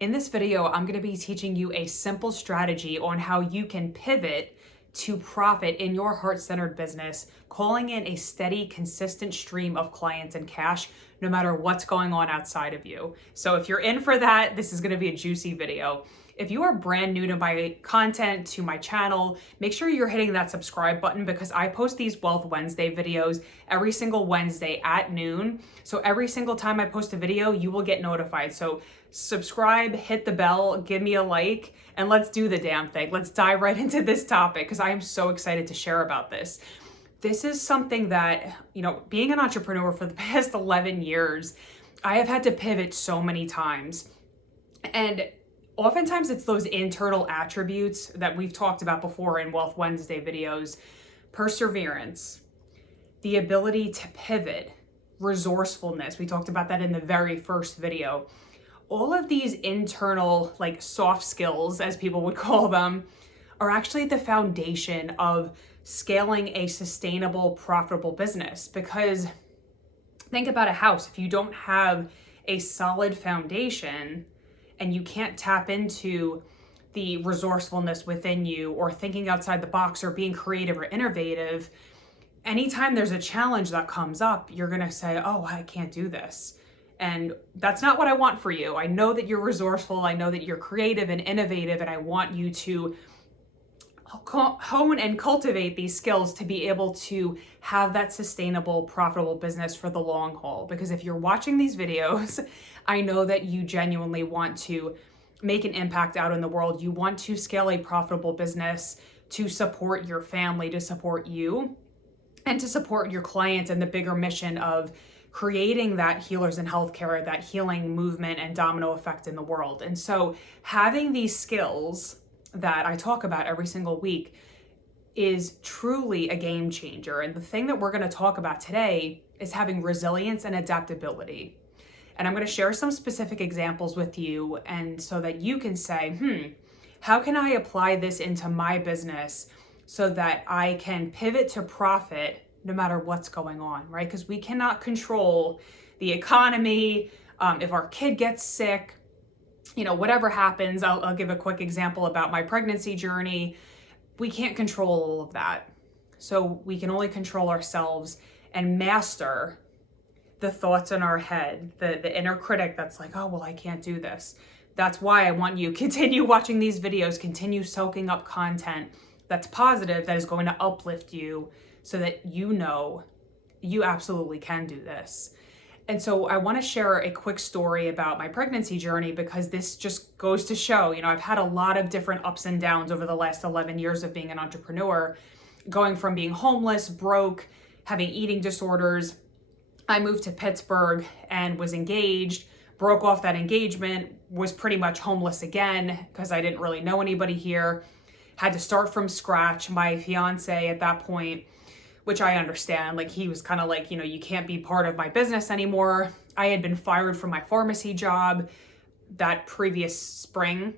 In this video, I'm going to be teaching you a simple strategy on how you can pivot to profit in your heart-centered business, calling in a steady, consistent stream of clients and cash, no matter what's going on outside of you. So if you're in for that, this is going to be a juicy video. If you are brand new to my content, to my channel, make sure you're hitting that subscribe button because I post these Wealth Wednesday videos every single Wednesday at noon. So every single time I post a video, you will get notified. So subscribe, hit the bell, give me a like, and let's do the damn thing. Let's dive right into this topic because I am so excited to share about this. This is something that, being an entrepreneur for the past 11 years, I have had to pivot so many times. And oftentimes it's those internal attributes that we've talked about before in Wealth Wednesday videos: perseverance, the ability to pivot, resourcefulness. We talked about that in the very first video. All of these internal, soft skills, as people would call them, are actually the foundation of scaling a sustainable, profitable business. Because think about a house. If you don't have a solid foundation and you can't tap into the resourcefulness within you, or thinking outside the box, or being creative or innovative, anytime there's a challenge that comes up, you're gonna say, oh, I can't do this. And that's not what I want for you. I know that you're resourceful. I know that you're creative and innovative, and I want you to hone and cultivate these skills to be able to have that sustainable, profitable business for the long haul. Because if you're watching these videos, I know that you genuinely want to make an impact out in the world. You want to scale a profitable business to support your family, to support you, and to support your clients and the bigger mission of creating that healers in healthcare, that healing movement and domino effect in the world. And so having these skills that I talk about every single week is truly a game changer. And the thing that we're going to talk about today is having resilience and adaptability. And I'm going to share some specific examples with you, and so that you can say, how can I apply this into my business so that I can pivot to profit no matter what's going on, right? Because we cannot control the economy. If our kid gets sick, whatever happens. I'll give a quick example about my pregnancy journey. We can't control all of that. So we can only control ourselves and master the thoughts in our head, the inner critic that's like, oh, well, I can't do this. That's why I want you to continue watching these videos, continue soaking up content that's positive, that is going to uplift you, so that you absolutely can do this. And so I want to share a quick story about my pregnancy journey, because this just goes to show, I've had a lot of different ups and downs over the last 11 years of being an entrepreneur, going from being homeless, broke, having eating disorders. I moved to Pittsburgh and was engaged, broke off that engagement, was pretty much homeless again because I didn't really know anybody here, had to start from scratch. My fiance at that point, which I understand, he was kind of like, you can't be part of my business anymore. I had been fired from my pharmacy job that previous spring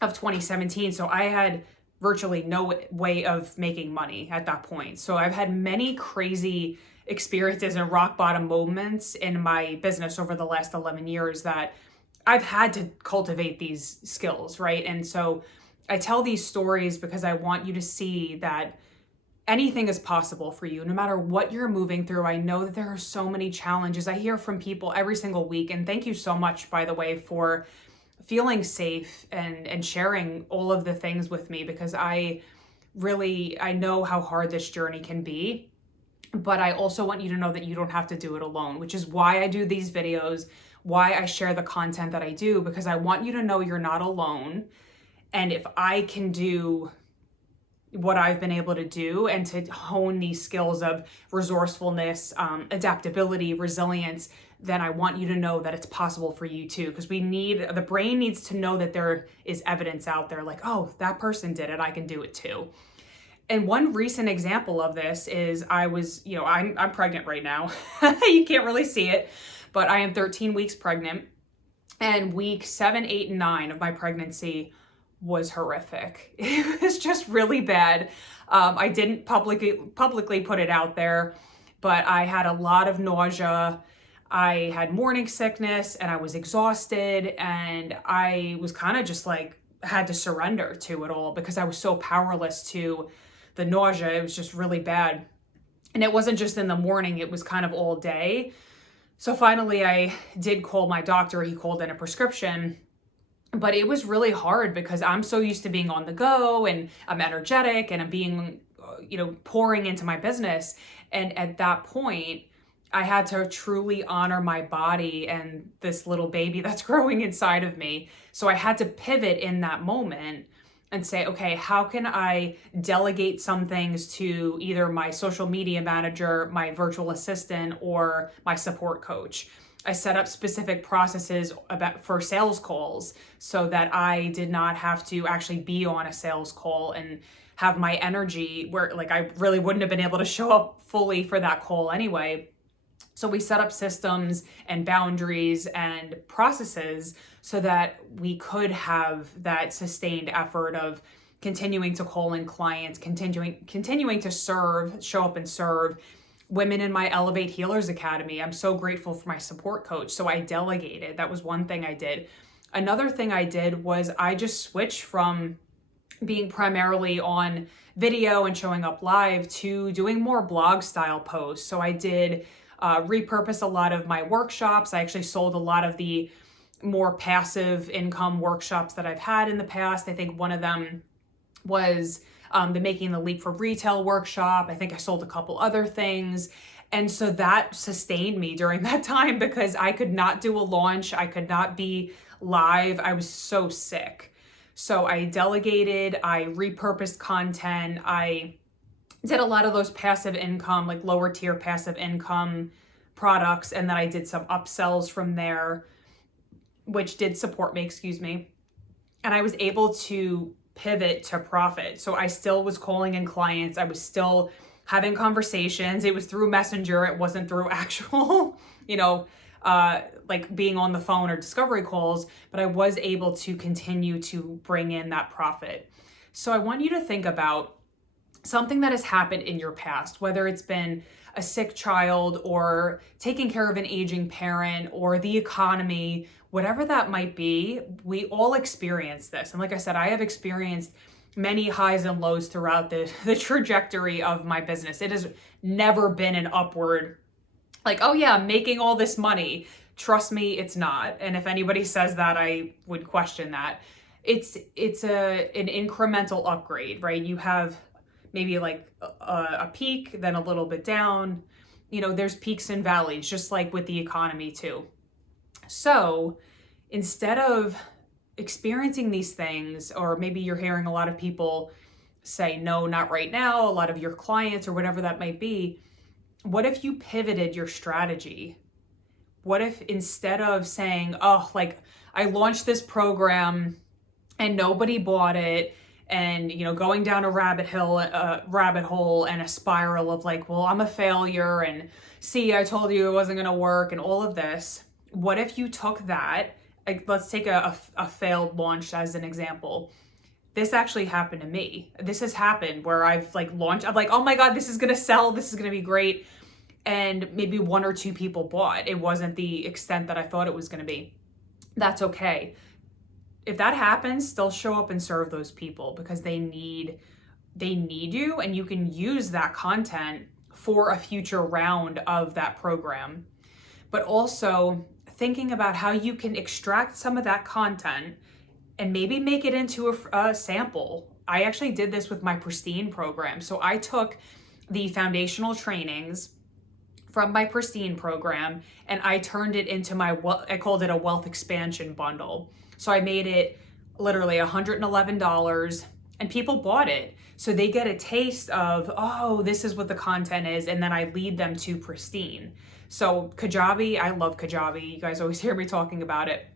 of 2017. So I had virtually no way of making money at that point. So I've had many crazy experiences and rock bottom moments in my business over the last 11 years that I've had to cultivate these skills, right? And so I tell these stories because I want you to see that anything is possible for you, no matter what you're moving through. I know that there are so many challenges. I hear from people every single week, and thank you so much, by the way, for feeling safe and sharing all of the things with me, because I know how hard this journey can be. But I also want you to know that you don't have to do it alone, which is why I do these videos, why I share the content that I do, because I want you to know you're not alone. And if I can do what I've been able to do and to hone these skills of resourcefulness, adaptability, resilience, then I want you to know that it's possible for you too. Because the brain needs to know that there is evidence out there, like, oh, that person did it, I can do it too. And one recent example of this is I'm pregnant right now. You can't really see it, but I am 13 weeks pregnant, and week 7, 8, and 9 of my pregnancy was horrific. It was just really bad. I didn't publicly put it out there, but I had a lot of nausea. I had morning sickness and I was exhausted, and I was kind of just like had to surrender to it all because I was so powerless to the nausea. It was just really bad. And it wasn't just in the morning, it was kind of all day. So finally I did call my doctor. He called in a prescription, but it was really hard because I'm so used to being on the go and I'm energetic and I'm being, pouring into my business. And at that point, I had to truly honor my body and this little baby that's growing inside of me. So I had to pivot in that moment and say, okay, how can I delegate some things to either my social media manager, my virtual assistant, or my support coach? I set up specific processes for sales calls so that I did not have to actually be on a sales call and have my energy where like I really wouldn't have been able to show up fully for that call anyway. So we set up systems and boundaries and processes so that we could have that sustained effort of continuing to call in clients, continuing to show up and serve women in my Elevate Healers Academy. I'm so grateful for my support coach. So I delegated. That was one thing I did. Another thing I did was I just switched from being primarily on video and showing up live to doing more blog style posts. So I did repurpose a lot of my workshops. I actually sold a lot of the more passive income workshops that I've had in the past. I think one of them was the Making the Leap from Retail workshop. I think I sold a couple other things. And so that sustained me during that time because I could not do a launch. I could not be live. I was so sick. So I delegated, I repurposed content. I did a lot of those passive income, like lower tier passive income products. And then I did some upsells from there, which did support me, And I was able to pivot to profit. So I still was calling in clients. I was still having conversations. It was through Messenger. It wasn't through actual, like being on the phone or discovery calls, but I was able to continue to bring in that profit. So I want you to think about something that has happened in your past, whether it's been a sick child or taking care of an aging parent or the economy, whatever that might be. We all experience this. And like I said, I have experienced many highs and lows throughout the trajectory of my business. It has never been an upward, like, oh yeah, I'm making all this money. Trust me, it's not. And if anybody says that, I would question that. It's an incremental upgrade, right? You have maybe like a peak, then a little bit down. There's peaks and valleys, just like with the economy too. So instead of experiencing these things, or maybe you're hearing a lot of people say, no, not right now, a lot of your clients or whatever that might be, what if you pivoted your strategy? What if instead of saying, oh, like I launched this program and nobody bought it, and going down a rabbit hole and a spiral of like, well, I'm a failure, and see, I told you it wasn't going to work, and all of this. What if you took that, like, let's take a failed launch as an example. This actually happened to me. This has happened where I've like launched, I'm like, oh my God, this is going to sell. This is going to be great. And maybe one or two people bought. It wasn't the extent that I thought it was going to be. That's okay. If that happens, still show up and serve those people because they need you, and you can use that content for a future round of that program. But also thinking about how you can extract some of that content and maybe make it into a sample. I actually did this with my Pristine program. So I took the foundational trainings from my Pristine program and I turned it into I called it a wealth expansion bundle. So I made it literally $111 and people bought it. So they get a taste of, oh, this is what the content is. And then I lead them to Pristine. So Kajabi, I love Kajabi. You guys always hear me talking about it.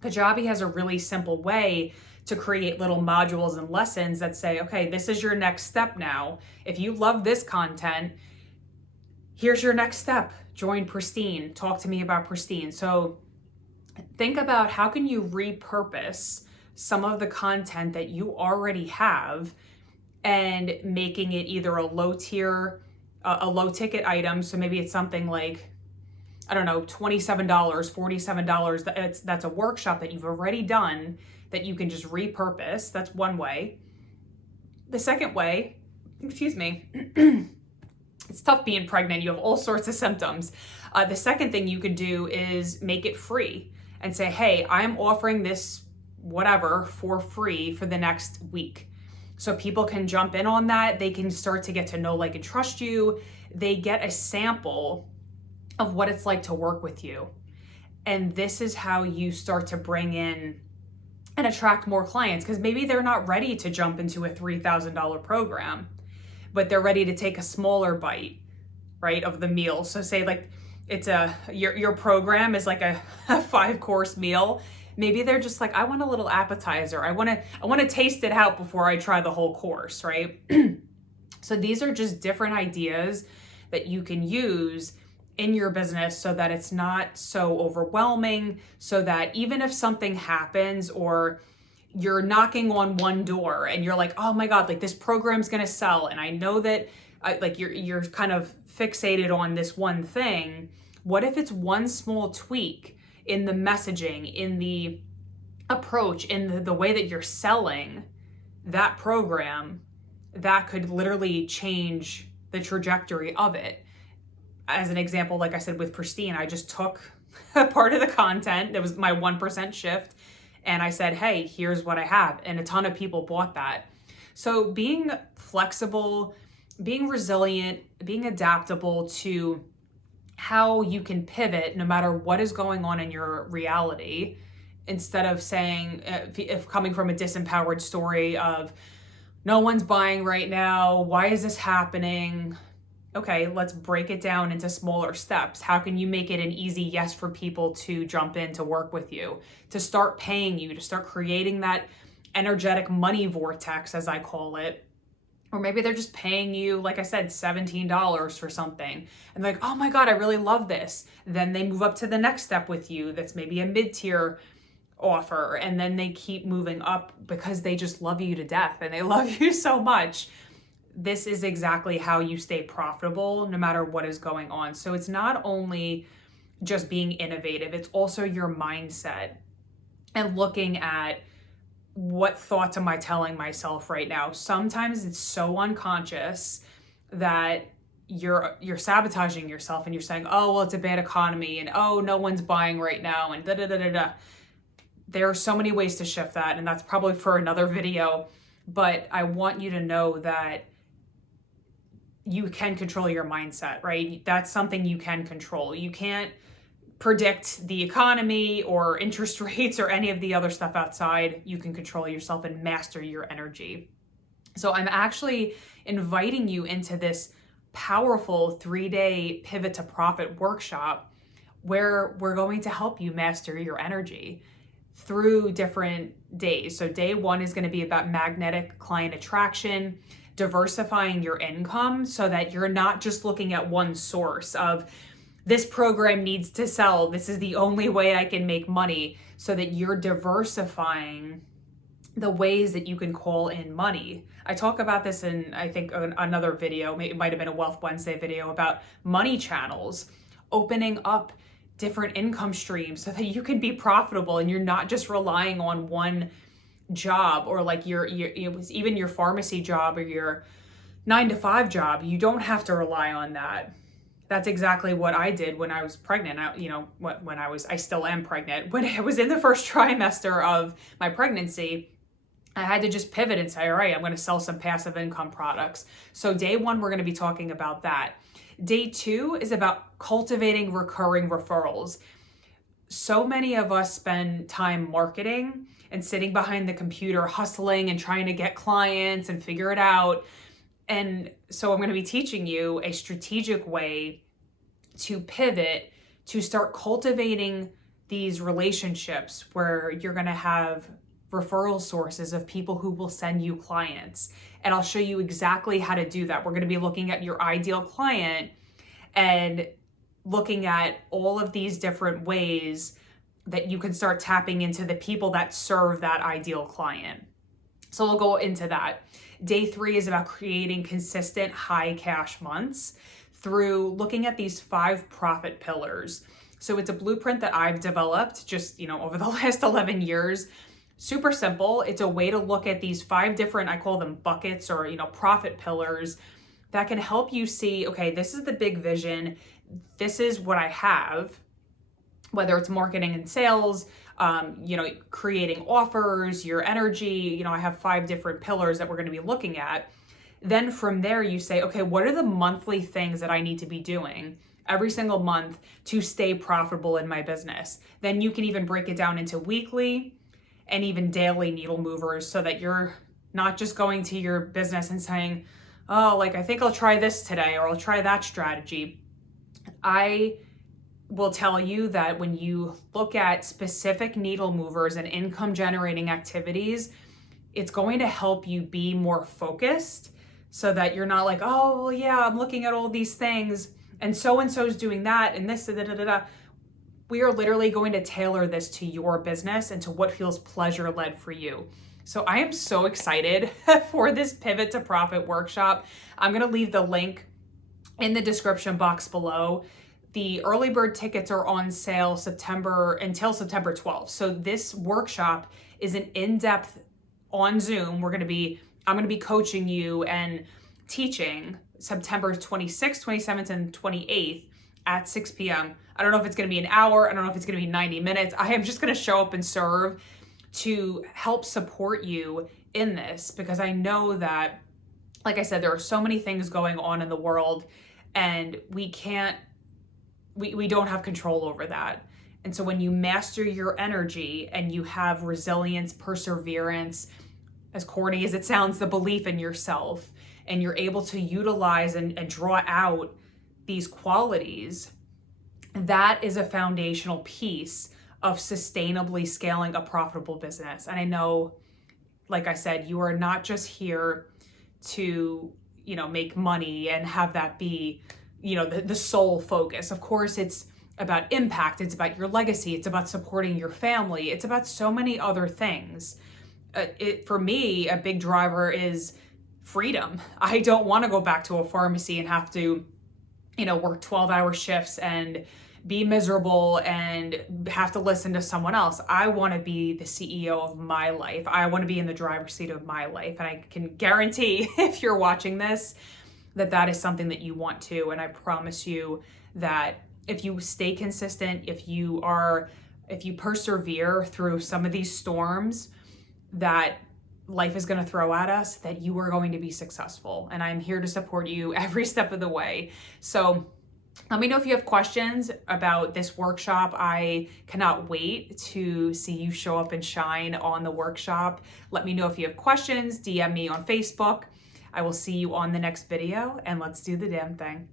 Kajabi has a really simple way to create little modules and lessons that say, okay, this is your next step now. If you love this content, here's your next step. Join Pristine. Talk to me about Pristine. So think about how can you repurpose some of the content that you already have and making it either a low ticket item. So maybe it's something like, I don't know, $27, $47. That's a workshop that you've already done that you can just repurpose. That's one way. The second way, excuse me, it's tough being pregnant. You have all sorts of symptoms. The second thing you could do is make it free and say, hey, I'm offering this whatever for free for the next week. So people can jump in on that. They can start to get to know, like, and trust you. They get a sample of what it's like to work with you. And this is how you start to bring in and attract more clients, because maybe they're not ready to jump into a $3,000 program, but they're ready to take a smaller bite, right, of the meal. So say like it's your program is like a 5-course meal. Maybe they're just like, I want a little appetizer. I want to taste it out before I try the whole course, right? So these are just different ideas that you can use in your business so that it's not so overwhelming, so that even if something happens or you're knocking on one door and you're like, oh my God, like this program's gonna sell, and I know that like you're kind of fixated on this one thing. What if it's one small tweak in the messaging, in the approach, in the way that you're selling that program, that could literally change the trajectory of it? As an example, like I said with Christina, I just took a part of the content that was my 1% shift, and I said, hey, here's what I have. And a ton of people bought that. So being flexible, being resilient, being adaptable to how you can pivot no matter what is going on in your reality, instead of saying, if coming from a disempowered story of no one's buying right now, why is this happening? Okay, let's break it down into smaller steps. How can you make it an easy yes for people to jump in to work with you, to start paying you, to start creating that energetic money vortex, as I call it? Or maybe they're just paying you, like I said, $17 for something. And they're like, oh my God, I really love this. Then they move up to the next step with you. That's maybe a mid-tier offer. And then they keep moving up because they just love you to death and they love you so much. This is exactly how you stay profitable no matter what is going on. So it's not only just being innovative, it's also your mindset and looking at what thoughts am I telling myself right now. Sometimes it's so unconscious that you're sabotaging yourself and you're saying, oh, well, it's a bad economy, and oh, no one's buying right now, and da da da da da. There are so many ways to shift that, and that's probably for another video. But I want you to know that you can control your mindset, right? That's something you can control. You can't predict the economy or interest rates or any of the other stuff outside. You can control yourself and master your energy. So I'm actually inviting you into this powerful 3-day pivot to profit workshop where we're going to help you master your energy through different days. So day 1 is going to be about magnetic client attraction, diversifying your income so that you're not just looking at one source of this program needs to sell, this is the only way I can make money, so that you're diversifying the ways that you can call in money. I talk about this in, I think, another video, it might have been a Wealth Wednesday video, about money channels, opening up different income streams so that you can be profitable and you're not just relying on one job, or like it was even your pharmacy job or your 9-to-5 job. You don't have to rely on that. That's exactly what I did when I was pregnant. I still am pregnant. When I was in the first trimester of my pregnancy, I had to just pivot and say, all right, I'm going to sell some passive income products. So day 1, we're going to be talking about that. Day 2 is about cultivating recurring referrals. So many of us spend time marketing and sitting behind the computer, hustling and trying to get clients and figure it out. And so I'm going to be teaching you a strategic way to pivot, to start cultivating these relationships where you're going to have referral sources of people who will send you clients. And I'll show you exactly how to do that. We're going to be looking at your ideal client and looking at all of these different ways that you can start tapping into the people that serve that ideal client. So we'll go into that. Day 3 is about creating consistent high cash months through looking at these 5 profit pillars. So it's a blueprint that I've developed just, over the last 11 years. Super simple. It's a way to look at these 5 different, I call them buckets or, profit pillars that can help you see, okay, this is the big vision. This is what I have, whether it's marketing and sales, creating offers, your energy, I have 5 different pillars that we're going to be looking at. Then from there you say, okay, what are the monthly things that I need to be doing every single month to stay profitable in my business? Then you can even break it down into weekly and even daily needle movers so that you're not just going to your business and saying, oh, I think I'll try this today or I'll try that strategy. I will tell you that when you look at specific needle movers and income generating activities, it's going to help you be more focused so that you're not like, oh, well, yeah, I'm looking at all these things and so-and-so's doing that and this, We are literally going to tailor this to your business and to what feels pleasure-led for you. So I am so excited for this Pivot to Profit workshop. I'm going to leave the link in the description box below. The early bird tickets are on sale until September 12th. So this workshop is an in-depth on Zoom. I'm going to be coaching you and teaching September 26th, 27th, and 28th at 6 p.m. I don't know if it's going to be an hour. I don't know if it's going to be 90 minutes. I am just going to show up and serve to help support you in this because I know that, like I said, there are so many things going on in the world and we don't have control over that. And so when you master your energy and you have resilience, perseverance, as corny as it sounds, the belief in yourself, and you're able to utilize and draw out these qualities, that is a foundational piece of sustainably scaling a profitable business. And I know, like I said, you are not just here to, make money and have that be the sole focus. Of course, it's about impact. It's about your legacy. It's about supporting your family. It's about so many other things. For me, a big driver is freedom. I don't want to go back to a pharmacy and have to, work 12-hour shifts and be miserable and have to listen to someone else. I want to be the CEO of my life. I want to be in the driver's seat of my life. And I can guarantee if you're watching this, that is something that you want to. And I promise you that if you stay consistent, if you persevere through some of these storms that life is going to throw at us, that you are going to be successful. And I'm here to support you every step of the way. So let me know if you have questions about this workshop. I cannot wait to see you show up and shine on the workshop. Let me know if you have questions. DM me on Facebook. I will see you on the next video, and let's do the damn thing.